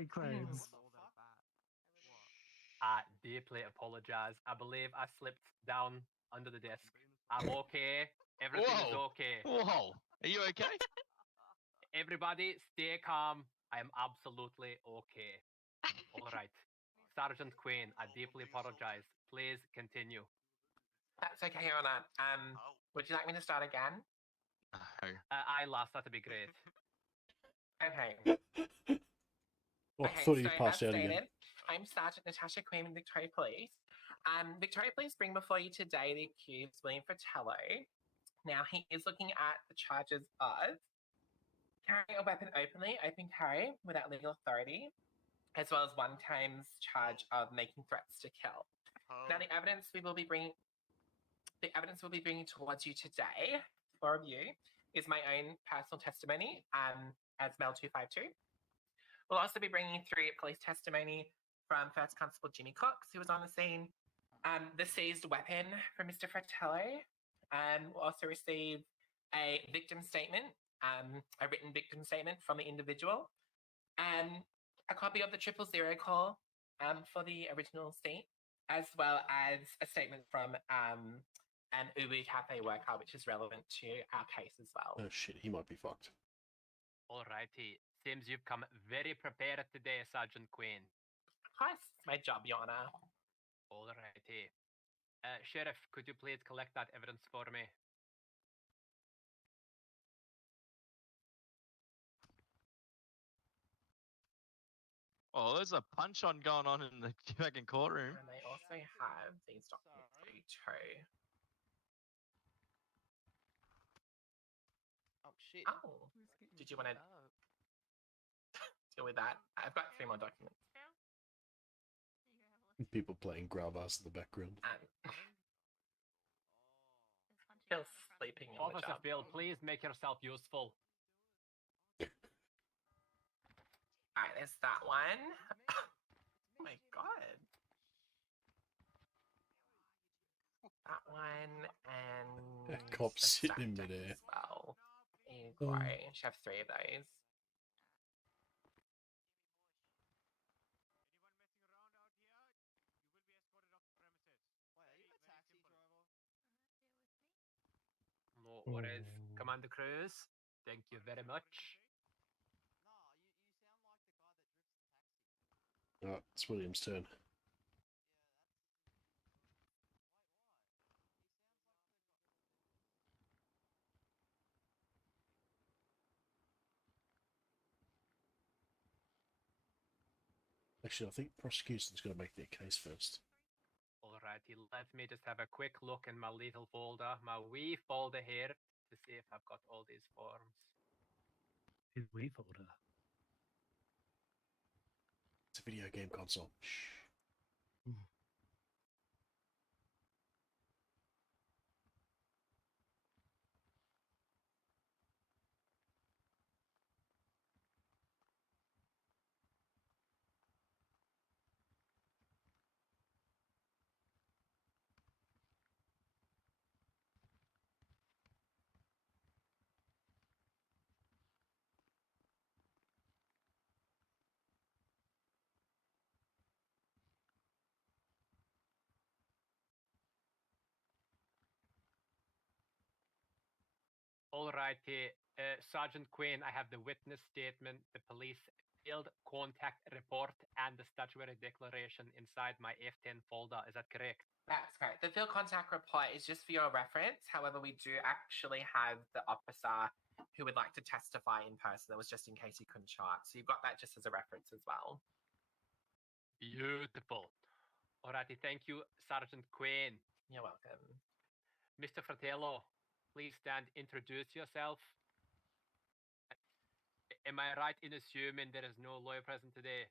Sorry, Cranes. I deeply apologize. I believe I slipped down under the desk. I'm okay. Everything is okay. Whoa! Are you okay? Everybody, stay calm. I am absolutely okay. All right. Sergeant Quinn, I deeply apologize. Please continue. That's okay, Your Honor. Would you like me to start again? I lost. That'd be great. Okay. Oh, I Okay, thought you so passed as out again. stated, I'm Sergeant Natasha Queen with Victoria Police. Victoria Police bring before you today the accused William Fratello. Now, he is looking at the charges of carrying a weapon openly, open carry, without legal authority, as well as one times charge of making threats to kill. Now, the evidence we'll be bringing towards you today for review is my own personal testimony as Mel 252. We'll also be bringing through police testimony from First Constable Jimmy Cox, who was on the scene, the seized weapon from Mr. Fratello. We'll also receive a victim statement, a written victim statement from the individual, a copy of the 000 call for the original scene, as well as a statement from an Ubu Cafe worker, which is relevant to our case as well. Oh shit, he might be fucked. Alrighty. Seems you've come very prepared today, Sergeant Quinn. Of course, it's my job, Your Honor. Alrighty. Sheriff, could you please collect that evidence for me? Oh, there's a punch on going on in the fucking courtroom. And they also have these documents too. Oh shit. Oh, did you want to deal with that? I've got 3 more documents. People playing Gravas in the background. Phil's sleeping on the Officer job. Phil, please make yourself useful. Alright, there's that one. Oh my god. That one and That cop's the sitting in stack deck midair. as well. There you Oh. go. You should have 3 of those. No worries. Commander Cruz, thank you very much. Oh, it's William's turn. Actually, I think prosecution's going to make their case first. Alrighty, let me just have a quick look in my little folder, my wee folder here, to see if I've got all these forms. His Wii folder. It's a video game console. Shh. Alrighty, Sergeant Quinn, I have the witness statement, the police field contact report, and the statutory declaration inside my F10 folder. Is that correct? That's correct. The field contact report is just for your reference. However, we do actually have the officer who would like to testify in person. That was just in case you couldn't show up. So you've got that just as a reference as well. Beautiful. Alrighty, thank you, Sergeant Quinn. You're welcome. Mr. Fratello, please stand, introduce yourself. Am I right in assuming there is no lawyer present today?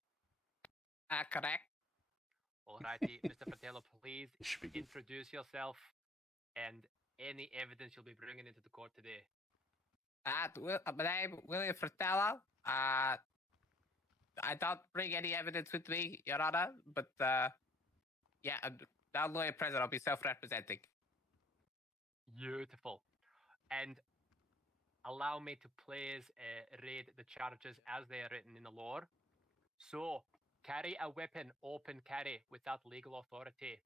Correct. Alrighty, Mr. Fratello, please It should be good. introduce yourself and any evidence you'll be bringing into the court today. My name is William Fratello. I don't bring any evidence with me, Your Honor, but yeah, no lawyer present. I'll be self-representing. Beautiful. And allow me to please read the charges as they are written in the law. So, carry a weapon, open carry, without legal authority,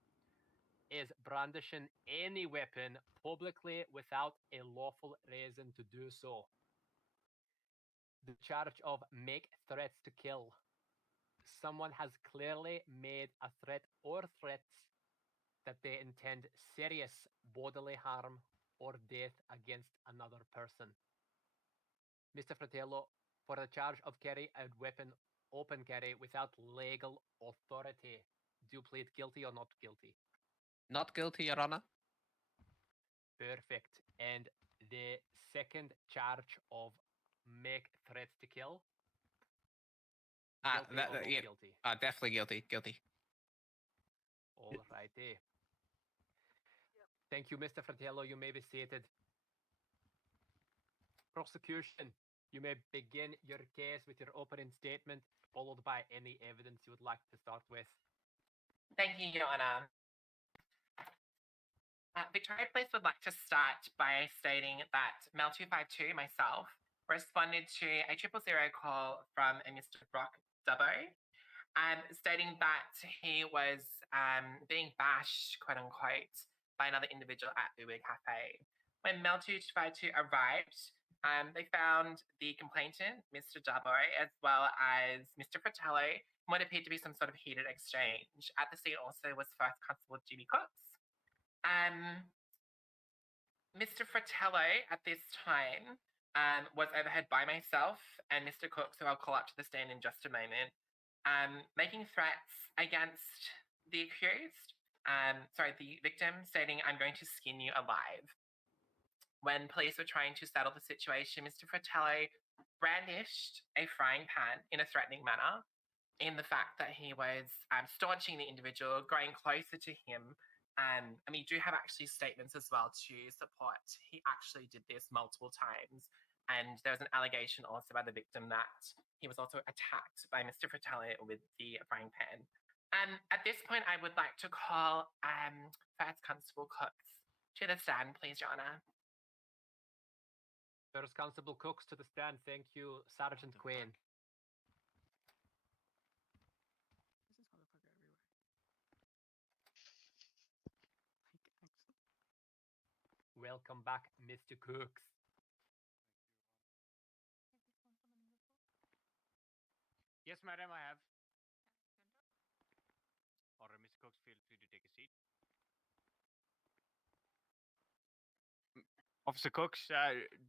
is brandishing any weapon publicly without a lawful reason to do so. The charge of make threats to kill. Someone has clearly made a threat or threats that they intend serious bodily harm or death against another person. Mr. Fratello, for the charge of carry a weapon, open carry, without legal authority, do you plead guilty or not guilty? Not guilty, Your Honor. Perfect. And the second charge of make threats to kill? Guilty or not Yeah, guilty? definitely guilty. Guilty. All righty. Thank you, Mr. Fratello. You may be seated. Prosecution, you may begin your case with your opening statement, followed by any evidence you would like to start with. Thank you, Your Honour. Victoria Police would like to start by stating that Mel 252, myself, responded to a 000 call from a Mr. Brock Dubbo, stating that he was being bashed, quote unquote, by another individual at Uber Cafe. When Mel 252 arrived, they found the complainant, Mr. Dubbo, as well as Mr. Fratello, what appeared to be some sort of heated exchange. At the scene also was First Constable Jimmy Cooks. Mr. Fratello at this time was overheard by myself and Mr. Cooks, who I'll call up to the stand in just a moment, making threats against the accused, the victim, stating, "I'm going to skin you alive." When police were trying to settle the situation, Mr. Fratello brandished a frying pan in a threatening manner, in the fact that he was staunching the individual, growing closer to him. And we do have actually statements as well to support he actually did this multiple times. And there was an allegation also by the victim that he was also attacked by Mr. Fratello with the frying pan. At this point, I would like to call First Constable Cooks to the stand, please, Your Honour. First Constable Cooks to the stand. Thank you, Sergeant Quinn. Welcome back, Mr. Cooks. Yes, madam, I have. Or Mr. Cooks, feel free to take a seat. Officer Cooks,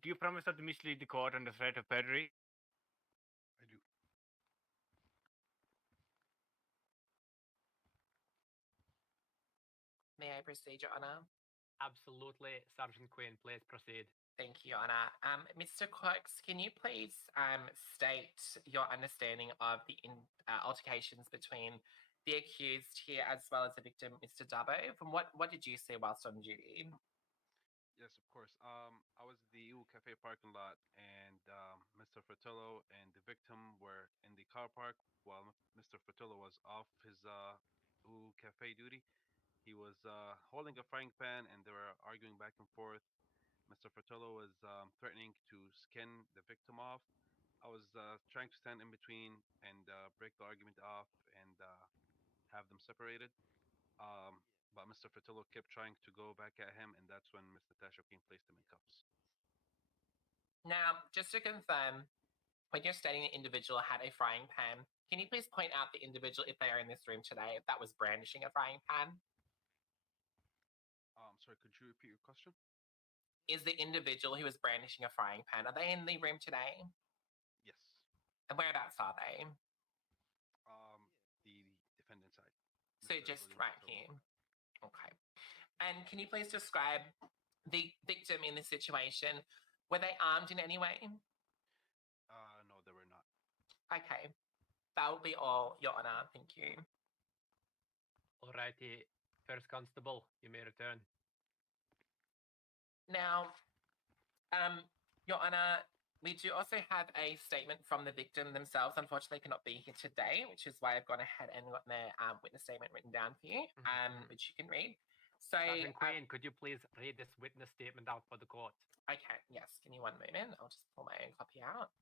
do you promise not to mislead the court under threat of perjury? I do. May I proceed, Your Honour? Absolutely, Sergeant Quinn, please proceed. Thank you, Your Honour. Mr. Cooks, can you please state your understanding of the altercations between the accused here as well as the victim, Mr. Dubbo? From what did you see whilst on duty? Yes, of course. I was at the EU Cafe parking lot, and Mr. Fratello and the victim were in the car park while Mr. Fratello was off his EU Cafe duty. He was holding a frying pan, and they were arguing back and forth. Mr. Fratello was threatening to skin the victim off. I was trying to stand in between and break the argument off and have them separated. But Mr. Fratello kept trying to go back at him, and that's when Mr. Tashokin placed him in cuffs. Now, just to confirm, when you're stating the individual had a frying pan, can you please point out the individual, if they are in this room today, that was brandishing a frying pan? Sorry, could you repeat your question? Is the individual who was brandishing a frying pan, are they in the room today? Yes. And whereabouts are they? The defendant side. So Mr. just William right Fratello. here. Okay. And can you please describe the victim in this situation? Were they armed in any way? No, they were not. Okay. That will be all, Your Honour. Thank you. Alrighty, First Constable, you may return. Now, Your Honour, we do also have a statement from the victim themselves. Unfortunately, they cannot be here today, which is why I've gone ahead and got their witness statement written down for you, which you can read. So, Sergeant Quinn, could you please read this witness statement out for the court? Okay, yes. Give me one moment. I'll just pull my own copy out.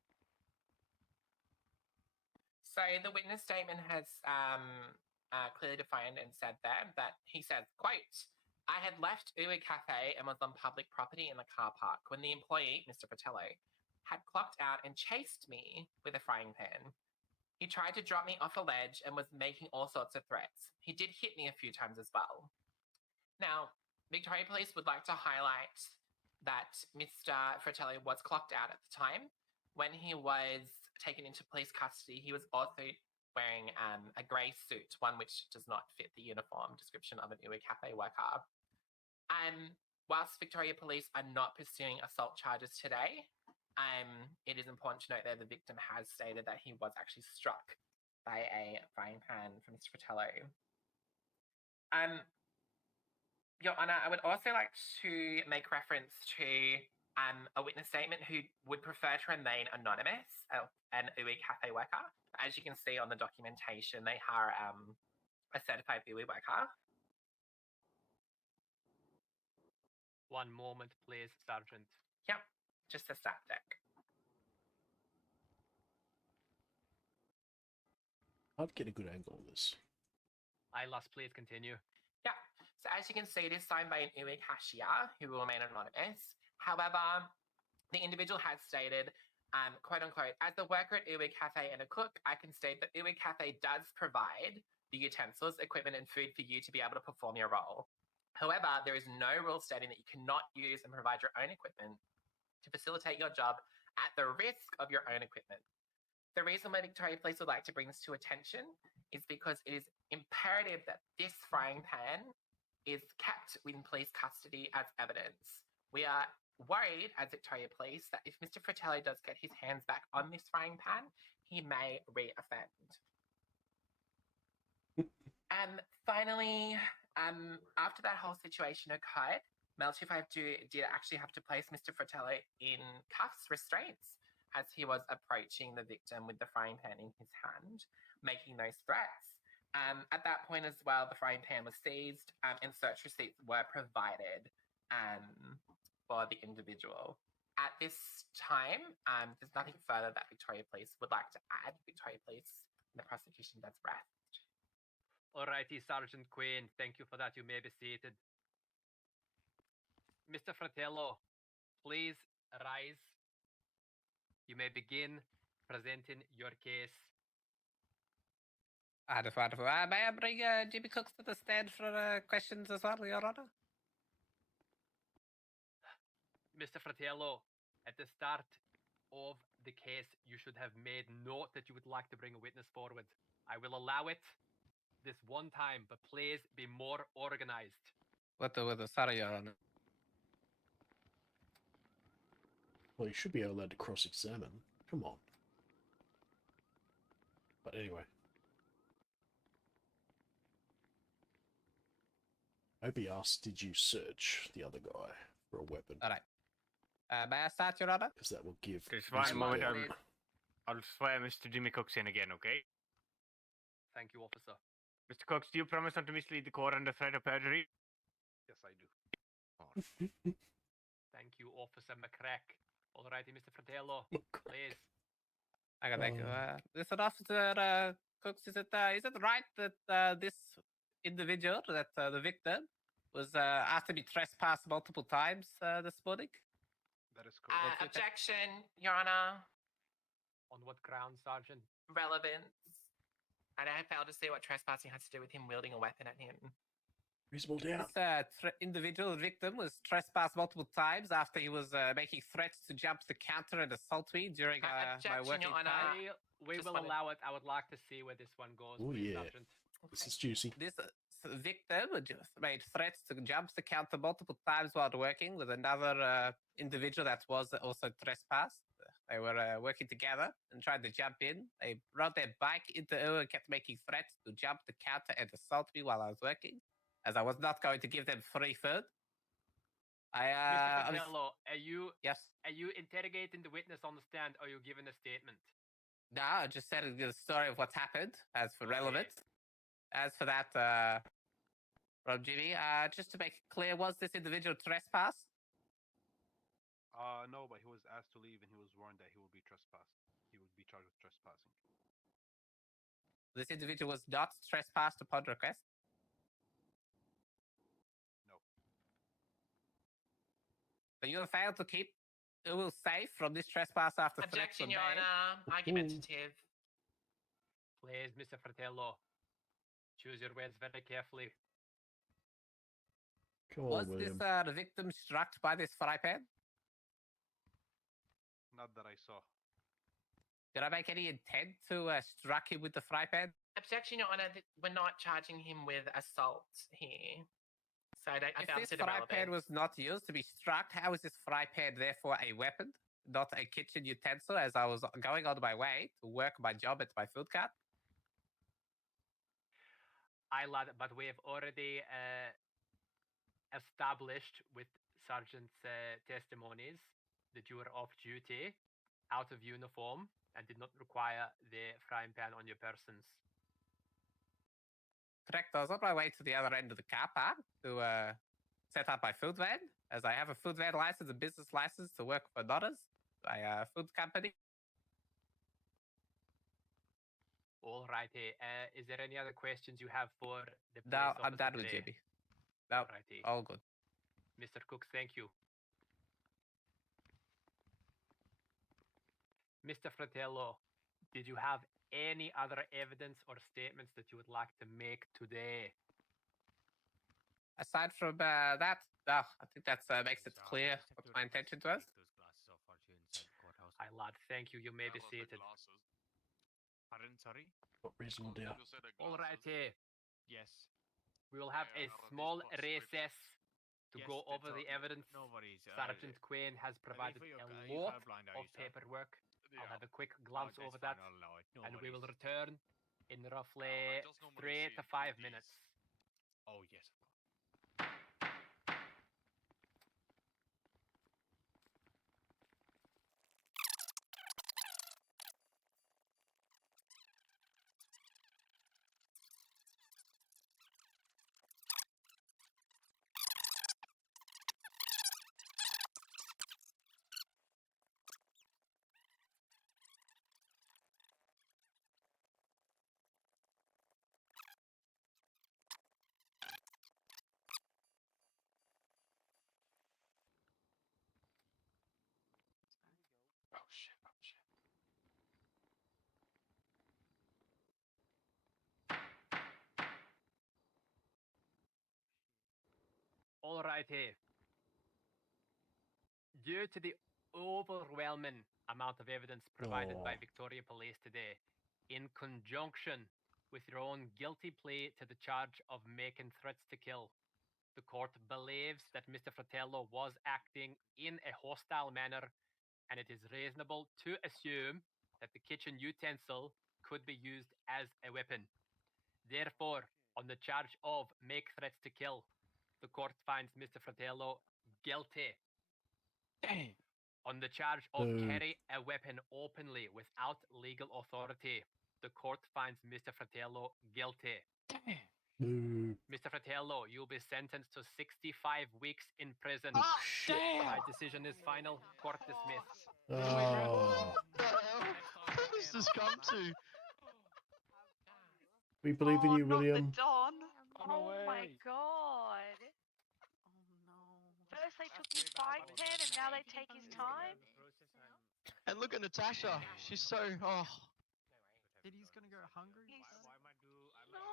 So the witness statement has clearly defined and said there that he says, quote, I had left Uwe Cafe and was on public property in the car park when the employee, Mr. Fratello, had clocked out and chased me with a frying pan. He tried to drop me off a ledge and was making all sorts of threats. He did hit me a few times as well. Now, Victoria Police would like to highlight that Mr. Fratello was clocked out at the time. When he was taken into police custody, he was also wearing a grey suit, one which does not fit the uniform description of an Uwe Cafe worker. Whilst Victoria Police are not pursuing assault charges today, it is important to note that the victim has stated that he was actually struck by a frying pan from Mr. Fratello. Your Honour, I would also like to make reference to a witness statement who would prefer to remain anonymous, an Uwe Cafe worker. As you can see on the documentation, they are a certified Uwe worker. One moment, please, Sergeant. Yep, just a stat deck. I'd get a good angle on this. Ilas, please continue. Yeah, so as you can see, it is signed by an Uwe cashier who will remain anonymous. However, the individual has stated, quote unquote, as the worker at Uwe Cafe and a cook, I can state that Uwe Cafe does provide the utensils, equipment, and food for you to be able to perform your role. However, there is no rule stating that you cannot use and provide your own equipment to facilitate your job at the risk of your own equipment. The reason why Victoria Police would like to bring this to attention is because it is imperative that this frying pan is kept in police custody as evidence. We are worried as Victoria Police that if Mr. Fratello does get his hands back on this frying pan, he may re-offend. Finally, after that whole situation occurred, Mel 252 did actually have to place Mr. Fratello in cuffs, restraints, as he was approaching the victim with the frying pan in his hand, making those threats. At that point as well, the frying pan was seized and search receipts were provided for the individual. At this time, there's nothing further that Victoria Police would like to add. Victoria Police and the prosecution does rest. Alrighty, Sergeant Quinn, thank you for that. You may be seated. Mr. Fratello, please rise. You may begin presenting your case. Wonderful. May I bring Jimmy Cooks to the stand for questions as well, Your Honor? Mr. Fratello, at the start of the case, you should have made note that you would like to bring a witness forward. I will allow it this one time, but please be more organized. Sorry, Your Honor. Well, you should be allowed to cross-examine. Come on. But anyway. Opie asked, did you search the other guy for a weapon? All right. May I start, Your Honor? Because that will give... Just Mr. one moment. Dale- I'll swear Mr. Jimmy Cooks in again, okay? Thank you, officer. Mr. Cooks, do you promise not to mislead the court under threat of perjury? Yes, I do. Thank you, Officer McCrack. Alrighty, Mr. Fratello, please. Okay, thank you. Listen, Officer Cooks, is it right that this individual, that the victim, was asked to be trespassed multiple times this morning? That is correct. Objection, Your Honor. On what grounds, Sergeant? Relevance. And I failed to see what trespassing has to do with him wielding a weapon at him. Reasonable doubt. This individual victim was trespassed multiple times after he was making threats to jump the counter and assault me during my Objection, working Your Honor. time. We Just will wanted- allow it. I would like to see where this one goes, Oh, please, yeah. Sergeant. This is juicy. This victim just made threats to jump the counter multiple times while working with another individual that was also trespassed. They were working together and tried to jump in. They rode their bike into her and kept making threats to jump the counter and assault me while I was working, as I was not going to give them free food. Mr. Fratello, Yes. are you interrogating the witness on the stand, or are you giving a statement? No, I just said the story of what's happened as for relevance. As for that, from Jimmy, just to make it clear, was this individual trespassed? No, but he was asked to leave and he was warned that he will be trespassed. He would be charged with trespassing. This individual was not trespassed upon request. No. So you have failed to keep Uwu safe from this trespass after threats were Objection, Your made. Honor. Argumentative. Please, Mr. Fratello, choose your words very carefully. Come Was on, this William. the victim struck by this fry pan? Not that I saw. Did I make any intent to strike him with the fry pan? Objection, Your Honor. We're not charging him with assault here. So I If found this it fry irrelevant. pan was not used to be struck, how is this fry pan therefore a weapon, not a kitchen utensil? As I was going on my way to work my job at my food cart. Lad, but we have already established with Sergeant's testimonies that you were off duty, out of uniform, and did not require the frying pan on your persons. Correct. I was on my way to the other end of the car park to set up my food van, as I have a food van license and business license to work for Nodders, a food company. Alrighty. Is there any other questions you have for the police No, I'm officer done with today? Jimmy. No, Alrighty. all good. Mr. Cooks, thank you. Mr. Fratello, did you have any other evidence or statements that you would like to make today? Aside from that, no, I think that makes it clear what my intention was. Lad, thank you. You may be seated. Pardon, sorry? What reasonable deal? Alrighty. Yes. We will have a small recess to Yes, go that's over the all. evidence. No worries. Sergeant Quinn has provided for your- a are you lot colorblind, are of you, sir? paperwork. I'll have a quick Oh, glance that's over fine, that, I'll allow it. No and we will worries. return in roughly I just normally 3 see to it 5 in minutes. Oh, yes, of course. Oh, shit. Oh, shit. Alrighty. Due to the overwhelming amount of evidence provided by Oh. Victoria Police today, in conjunction with your own guilty plea to the charge of making threats to kill, the court believes that Mr. Fratello was acting in a hostile manner, and it is reasonable to assume that the kitchen utensil could be used as a weapon. Therefore, on the charge of make threats to kill, the court finds Mr. Fratello guilty. Dang. On the charge of Boo. carry a weapon openly without legal authority, the court finds Mr. Fratello guilty. Dang. Boo. Mr. Fratello, you'll be sentenced to 65 weeks in prison. Ah, Damn. My decision is final. Court dismissed. Oh. What the hell? What has this come to? We believe in you, not William. the Don. No Oh my way. god. First they took his bike pen and now they take his time? And look at Natasha. She's so. Oh. Diddy's gonna go hungry? No.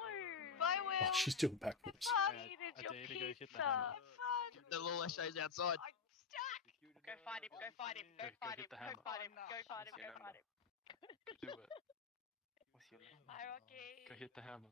Bye, Will. Oh, she's still backwards. Fun eated your pizza. Fun. The little SJ's outside. I'm stuck. Go find him. Go find him. Go find him. Go find him. Go find him. Go find him. Do it. What's your name? Hi, Rocky. Go hit the hammer.